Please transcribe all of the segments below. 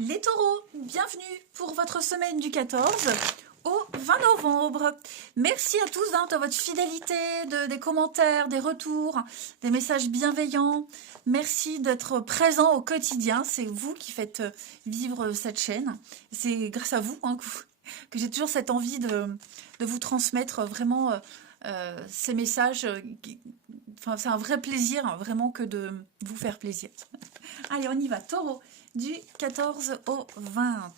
Les taureaux, bienvenue pour votre semaine du 14 au 20 novembre. Merci à tous de votre fidélité, des commentaires, des retours, des messages bienveillants. Merci d'être présents au quotidien. C'est vous qui faites vivre cette chaîne. C'est grâce à vous, que j'ai toujours cette envie de vous transmettre vraiment ces messages. Enfin, c'est un vrai plaisir, vraiment, que de vous faire plaisir. Allez, on y va. Taureau, du 14 au 20.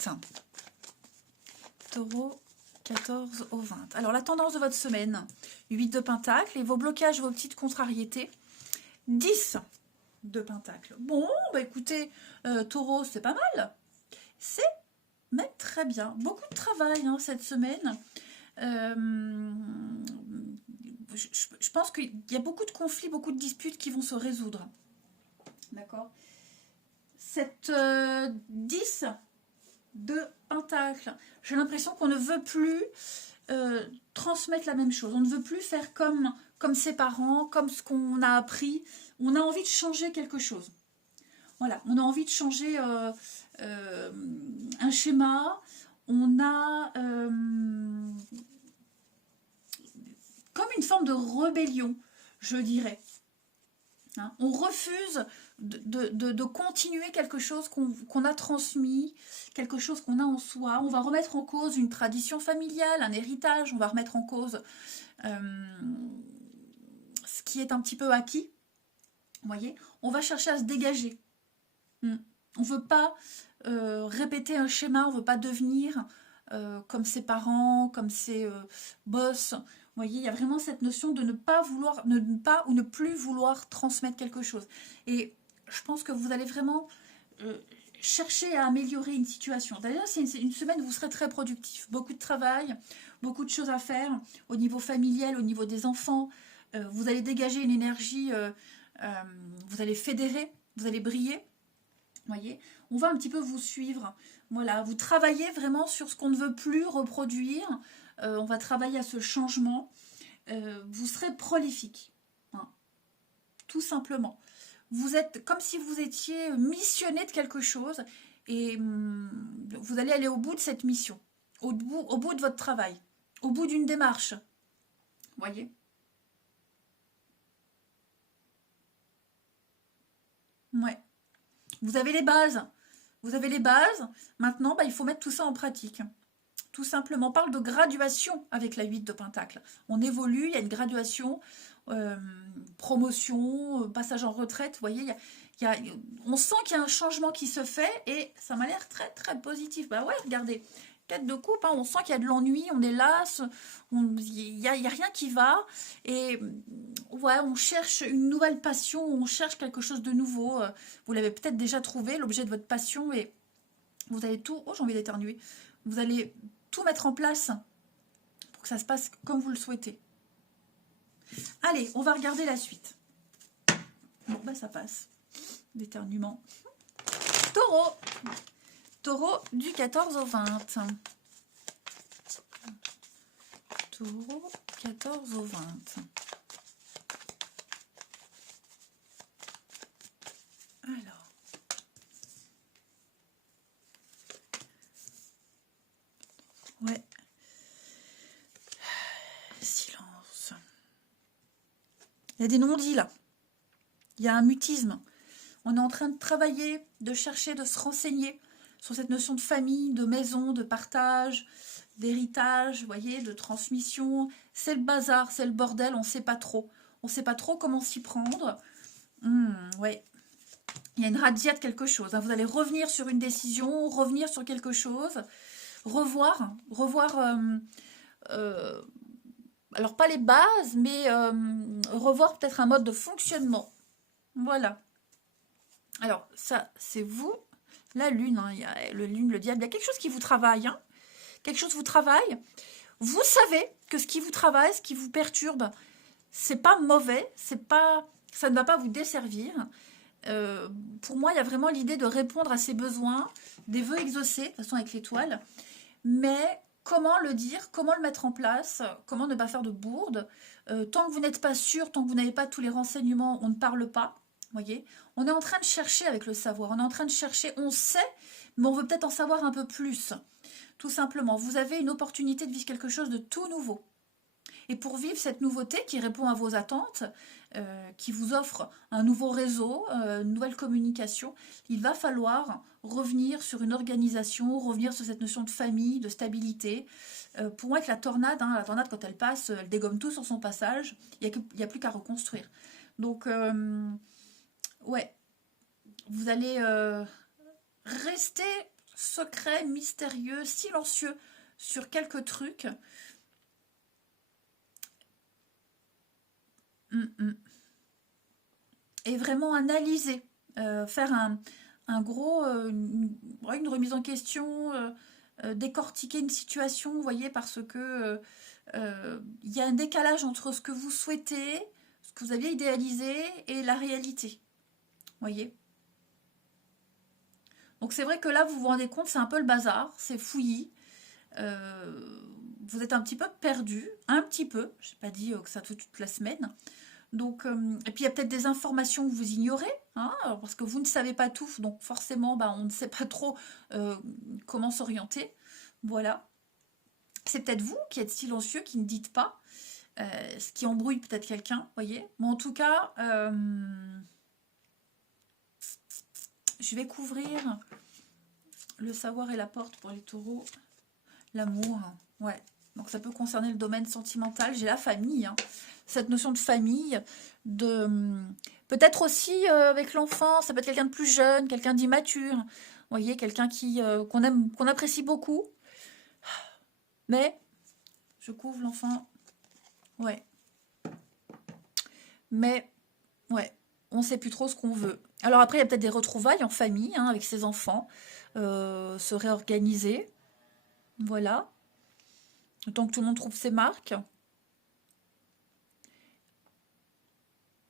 Taureau, 14 au 20. Alors, la tendance de votre semaine, 8 de Pentacle, et vos blocages, vos petites contrariétés, 10 de Pentacle. Bon, bah écoutez, Taureau, c'est pas mal. C'est même très bien. Beaucoup de travail cette semaine. Je pense qu'il y a beaucoup de conflits, beaucoup de disputes qui vont se résoudre. D'accord. Cette 10 de Pentacle, j'ai l'impression qu'on ne veut plus transmettre la même chose. On ne veut plus faire comme ses parents, comme ce qu'on a appris. On a envie de changer quelque chose. Voilà, on a envie de changer un schéma. On a comme une forme de rébellion, je dirais. On refuse de continuer quelque chose qu'on a transmis, quelque chose qu'on a en soi. On va remettre en cause une tradition familiale, un héritage. On va remettre en cause ce qui est un petit peu acquis. Vous voyez, on va chercher à se dégager. On ne veut pas répéter un schéma, on ne veut pas devenir comme ses parents, comme ses boss. Vous voyez, il y a vraiment cette notion de ne pas vouloir, ou ne plus vouloir transmettre quelque chose. Et je pense que vous allez vraiment chercher à améliorer une situation. D'ailleurs, c'est une semaine où vous serez très productif. Beaucoup de travail, beaucoup de choses à faire au niveau familial, au niveau des enfants. Vous allez dégager une énergie, vous allez fédérer, vous allez briller. Vous voyez, on va un petit peu vous suivre. Voilà, vous travaillez vraiment sur ce qu'on ne veut plus reproduire. On va travailler à ce changement. Vous serez prolifique, tout simplement. Vous êtes comme si vous étiez missionné de quelque chose et vous allez aller au bout de cette mission, au bout de votre travail, au bout d'une démarche. Vous voyez ? Ouais. Vous avez les bases. Vous avez les bases. Maintenant, il faut mettre tout ça en pratique. Tout simplement, on parle de graduation avec la 8 de Pentacle. On évolue, il y a une graduation, promotion, passage en retraite. Vous voyez, on sent qu'il y a un changement qui se fait et ça m'a l'air très très positif. Bah ouais, regardez, 4 de coupe, on sent qu'il y a de l'ennui, on est las, il n'y a rien qui va. Et ouais, on cherche une nouvelle passion, on cherche quelque chose de nouveau. Vous l'avez peut-être déjà trouvé, l'objet de votre passion, et vous allez tout... Oh, j'ai envie d'éternuer. Vous allez tout mettre en place pour que ça se passe comme vous le souhaitez. Allez, on va regarder la suite. Bon, ça passe. D'éternuement. Taureau. Taureau du 14 au 20. Taureau, 14 au 20. Alors. Ouais. Silence. Il y a des non-dits là. Il y a un mutisme. On est en train de travailler, de chercher, de se renseigner sur cette notion de famille, de maison, de partage, d'héritage, vous voyez, de transmission. C'est le bazar, c'est le bordel, on ne sait pas trop. On ne sait pas trop comment s'y prendre. Ouais. Il y a une razzia de quelque chose. Vous allez revenir sur une décision, revenir sur quelque chose, revoir alors pas les bases, mais revoir peut-être un mode de fonctionnement. Voilà. Alors ça, c'est vous, la lune, il y a le lune, le diable, il y a quelque chose qui vous travaille, quelque chose vous travaille. Vous savez que ce qui vous travaille, ce qui vous perturbe, c'est pas mauvais, ça ne va pas vous desservir. Pour moi, il y a vraiment l'idée de répondre à ses besoins, des vœux exaucés, de toute façon avec l'étoile, mais comment le dire, comment le mettre en place, comment ne pas faire de bourde. Tant que vous n'êtes pas sûr, tant que vous n'avez pas tous les renseignements, on ne parle pas. Voyez, on est en train de chercher avec le savoir, on est en train de chercher, on sait, mais on veut peut-être en savoir un peu plus. Tout simplement, vous avez une opportunité de vivre quelque chose de tout nouveau. Et pour vivre cette nouveauté qui répond à vos attentes, qui vous offre un nouveau réseau, une nouvelle communication, il va falloir revenir sur une organisation, revenir sur cette notion de famille, de stabilité. Pour moi, avec la tornade, quand elle passe, elle dégomme tout sur son passage, il n'y a plus qu'à reconstruire. Donc, ouais, vous allez rester secret, mystérieux, silencieux sur quelques trucs. Et vraiment analyser, faire un gros, une remise en question, décortiquer une situation, vous voyez, parce que il y a un décalage entre ce que vous souhaitez, ce que vous aviez idéalisé et la réalité, vous voyez. Donc c'est vrai que là, vous vous rendez compte, c'est un peu le bazar, c'est fouillis. Vous êtes un petit peu perdu, un petit peu, je n'ai pas dit que ça toute la semaine. Donc, et puis il y a peut-être des informations que vous ignorez, hein, parce que vous ne savez pas tout, donc forcément, on ne sait pas trop comment s'orienter. Voilà. C'est peut-être vous qui êtes silencieux, qui ne dites pas, ce qui embrouille peut-être quelqu'un, voyez. Mais en tout cas, je vais couvrir le savoir et la porte pour les taureaux. L'amour, ouais. Donc ça peut concerner le domaine sentimental. J'ai la famille, hein. Cette notion de famille, de peut-être aussi avec l'enfant, ça peut être quelqu'un de plus jeune, quelqu'un d'immature. Vous voyez, quelqu'un qu'on aime, qu'on apprécie beaucoup. Mais je couvre l'enfant. Ouais. Mais ouais, on ne sait plus trop ce qu'on veut. Alors après, il y a peut-être des retrouvailles en famille, hein, avec ses enfants, se réorganiser. Voilà. Le temps que tout le monde trouve ses marques.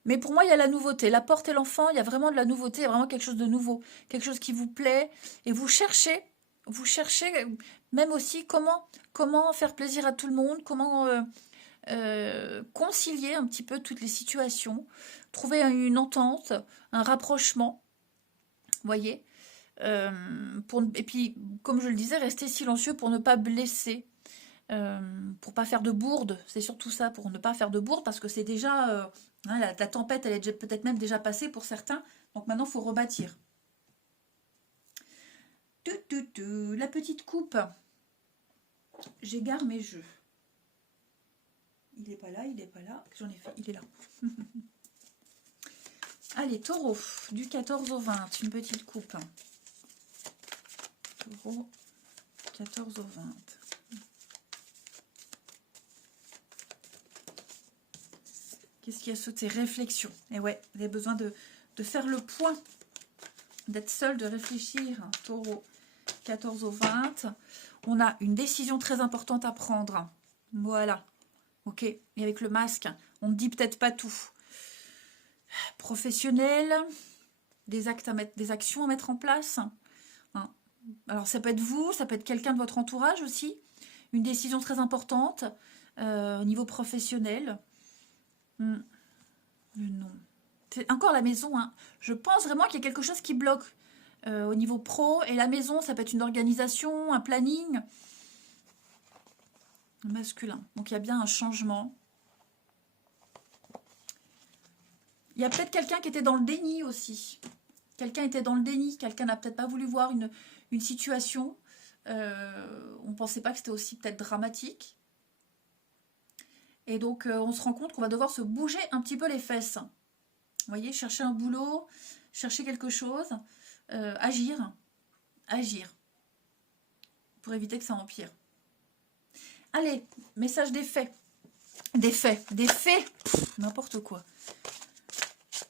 Mais pour moi, il y a la nouveauté. La porte et l'enfant, il y a vraiment de la nouveauté, il y a vraiment quelque chose de nouveau. Quelque chose qui vous plaît. Et vous cherchez même aussi comment faire plaisir à tout le monde, comment concilier un petit peu toutes les situations, trouver une entente, un rapprochement, vous voyez. Et puis, comme je le disais, rester silencieux pour ne pas blesser. Pour pas faire de bourde, c'est surtout ça, pour ne pas faire de bourde, parce que c'est déjà, la tempête, elle est peut-être même déjà passée pour certains, donc maintenant il faut rebâtir. La petite coupe, j'égare mes jeux. Il n'est pas là, j'en ai fait, il est là. Allez, taureau, du 14 au 20, une petite coupe. Taureau, 14 au 20. Qu'est-ce qui a sauté? Réflexion. Et ouais, vous avez besoin de faire le point, d'être seul, de réfléchir. Taureau, 14 au 20. On a une décision très importante à prendre. Voilà. Ok. Et avec le masque, on ne dit peut-être pas tout. Professionnel, des actions à mettre en place. Hein. Alors ça peut être vous, ça peut être quelqu'un de votre entourage aussi. Une décision très importante au niveau professionnel. Non. C'est encore la maison. Hein. Je pense vraiment qu'il y a quelque chose qui bloque au niveau pro. Et la maison, ça peut être une organisation, un planning. Masculin. Donc il y a bien un changement. Il y a peut-être quelqu'un qui était dans le déni aussi. Quelqu'un était dans le déni. Quelqu'un n'a peut-être pas voulu voir une situation. On ne pensait pas que c'était aussi peut-être dramatique. Et donc, on se rend compte qu'on va devoir se bouger un petit peu les fesses. Vous voyez, chercher un boulot, chercher quelque chose, agir. Pour éviter que ça empire. Allez, message des faits. Des faits, n'importe quoi.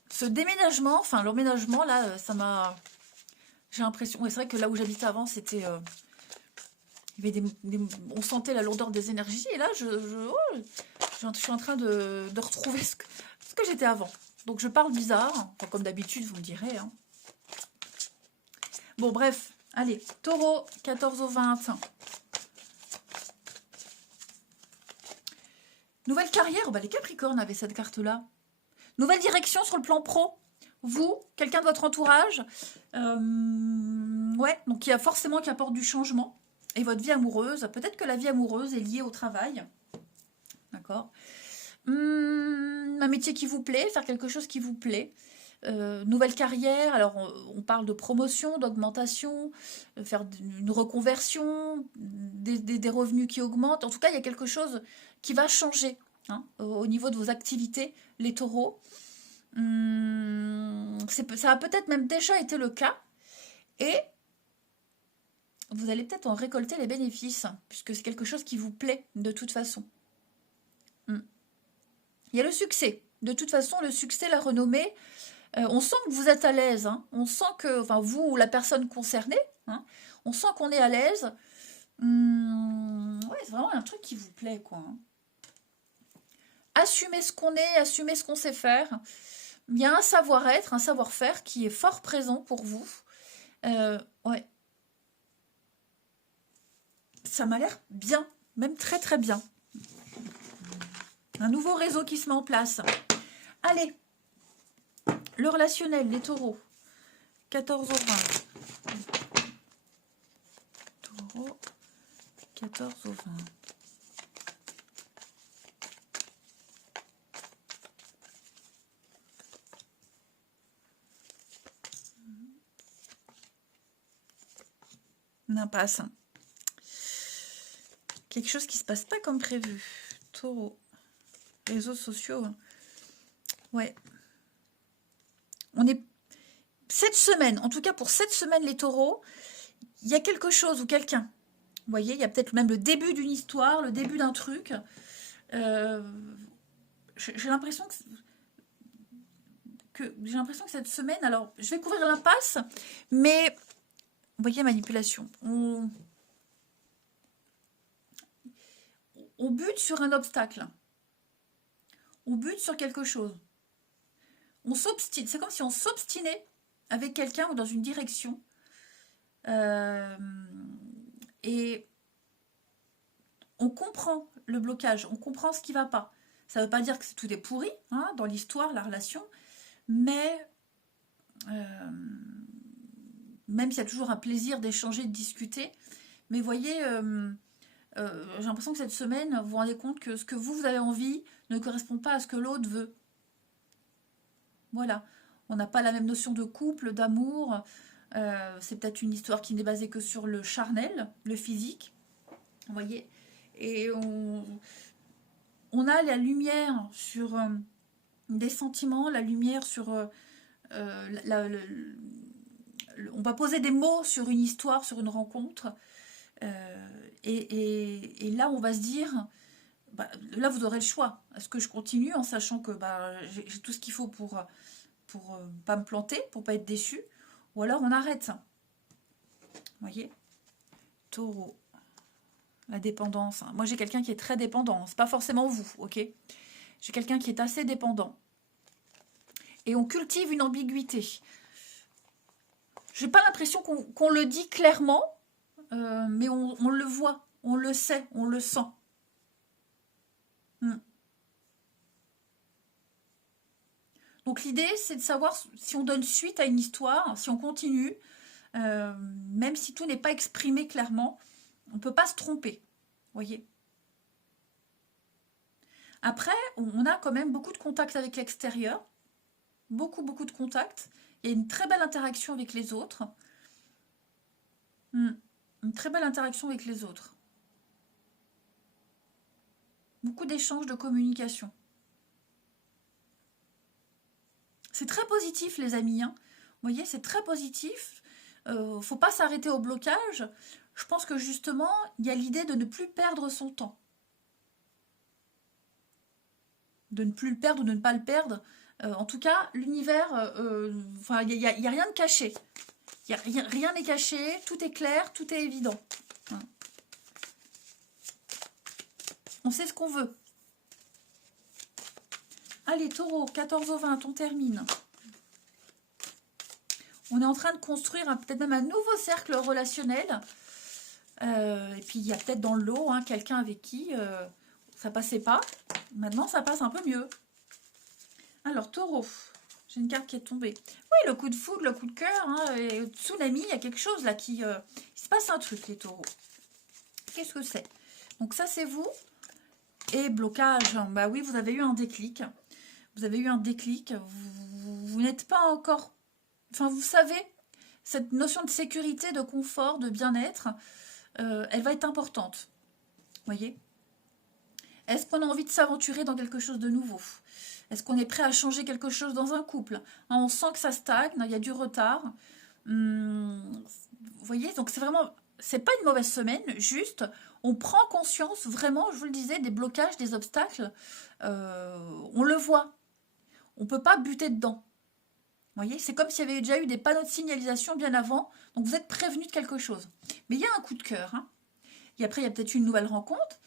Ce déménagement, enfin l'emménagement, là, ça m'a... J'ai l'impression... Ouais, c'est vrai que là où j'habitais avant, c'était... il y avait on sentait la lourdeur des énergies. Et là, je suis en train de retrouver ce que j'étais avant. Donc, je parle bizarre. Enfin, comme d'habitude, vous me direz. Hein. Bon, bref. Allez, taureau, 14 au 20. Nouvelle carrière. Les Capricornes avaient cette carte-là. Nouvelle direction sur le plan pro. Vous, quelqu'un de votre entourage. Ouais, donc il y a forcément qui apporte du changement. Et votre vie amoureuse, peut-être que la vie amoureuse est liée au travail. D'accord. Un métier qui vous plaît, faire quelque chose qui vous plaît. Nouvelle carrière, alors on parle de promotion, d'augmentation, faire une reconversion, des revenus qui augmentent. En tout cas, il y a quelque chose qui va changer hein, au niveau de vos activités, les taureaux. Ça a peut-être même déjà été le cas. Et vous allez peut-être en récolter les bénéfices, puisque c'est quelque chose qui vous plaît de toute façon. Il y a le succès. De toute façon, le succès, la renommée, on sent que vous êtes à l'aise. Hein. On sent que, enfin vous ou la personne concernée, hein, on sent qu'on est à l'aise. Ouais, c'est vraiment un truc qui vous plaît, quoi. Hein. Assumer ce qu'on est, assumer ce qu'on sait faire. Il y a un savoir-être, un savoir-faire qui est fort présent pour vous. Ouais. Ça m'a l'air bien, même très très bien. Un nouveau réseau qui se met en place. Allez, le relationnel, les taureaux. 14 au 20. Taureau, 14 au 20. Une impasse. Quelque chose qui se passe pas comme prévu. Taureau. Réseaux sociaux. Ouais. On est... Cette semaine, en tout cas pour cette semaine, les taureaux, il y a quelque chose ou quelqu'un. Vous voyez, il y a peut-être même le début d'une histoire, le début d'un truc. J'ai l'impression que cette semaine, alors je vais couvrir l'impasse, mais vous voyez, manipulation. On bute sur un obstacle. On bute sur quelque chose. On s'obstine. C'est comme si on s'obstinait avec quelqu'un ou dans une direction. Et on comprend le blocage, on comprend ce qui ne va pas. Ça ne veut pas dire que tout est pourri hein, dans l'histoire, la relation, mais même s'il y a toujours un plaisir d'échanger, de discuter, mais voyez, j'ai l'impression que cette semaine, vous vous rendez compte que ce que vous avez envie ne correspond pas à ce que l'autre veut. Voilà, on n'a pas la même notion de couple, d'amour, c'est peut-être une histoire qui n'est basée que sur le charnel, le physique, vous voyez, et on a la lumière sur des sentiments, la lumière sur... on va poser des mots sur une histoire, sur une rencontre, et là on va se dire, bah, là vous aurez le choix. Est-ce que je continue en sachant que bah, j'ai tout ce qu'il faut pour pas me planter, pour pas être déçu, ou alors on arrête. Vous voyez, Taureau, la dépendance. Moi j'ai quelqu'un qui est très dépendant, c'est pas forcément vous, ok. J'ai quelqu'un qui est assez dépendant. Et on cultive une ambiguïté. J'ai pas l'impression qu'on le dit clairement, mais on le voit, on le sait, on le sent. Donc l'idée, c'est de savoir si on donne suite à une histoire, si on continue, même si tout n'est pas exprimé clairement, on ne peut pas se tromper, voyez. Après, on a quand même beaucoup de contacts avec l'extérieur, beaucoup de contacts. Il y a une très belle interaction avec les autres. Une très belle interaction avec les autres. Beaucoup d'échanges, de communication. C'est très positif, les amis. Hein. Vous voyez, c'est très positif. Faut pas s'arrêter au blocage. Je pense que justement, il y a l'idée de ne plus perdre son temps. De ne plus le perdre ou de ne pas le perdre. En tout cas, l'univers, il n'y a rien de caché. Rien n'est caché, tout est clair, tout est évident. Hein. On sait ce qu'on veut. Allez, Taureau, 14 au 20, on termine. On est en train de construire peut-être même un nouveau cercle relationnel. Et puis, il y a peut-être dans le lot hein, quelqu'un avec qui ça passait pas. Maintenant, ça passe un peu mieux. Alors, Taureau, J'ai une carte qui est tombée. Oui, le coup de foudre, le coup de cœur, hein, et tsunami, il y a quelque chose là qui... il se passe un truc, les taureaux. Qu'est-ce que c'est? Donc ça, c'est vous. Et blocage. Bah oui, vous avez eu un déclic. Vous avez eu un déclic. Vous n'êtes pas encore... Enfin, vous savez, cette notion de sécurité, de confort, de bien-être, elle va être importante. Vous voyez? Est-ce qu'on a envie de s'aventurer dans quelque chose de nouveau? Est-ce qu'on est prêt à changer quelque chose dans un couple? Hein, on sent que ça stagne, il y a du retard. Vous voyez, donc c'est vraiment... C'est pas une mauvaise semaine, juste, on prend conscience, vraiment, je vous le disais, des blocages, des obstacles. On le voit. On peut pas buter dedans. Vous voyez, c'est comme s'il y avait déjà eu des panneaux de signalisation bien avant. Donc vous êtes prévenu de quelque chose. Mais il y a un coup de cœur. Hein. Et après, il y a peut-être une nouvelle rencontre.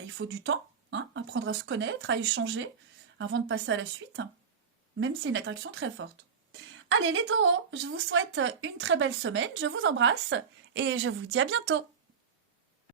Il faut du temps, hein, apprendre à se connaître, à échanger, avant de passer à la suite. Même si c'est une attraction très forte. Allez les taureaux, je vous souhaite une très belle semaine. Je vous embrasse et je vous dis à bientôt.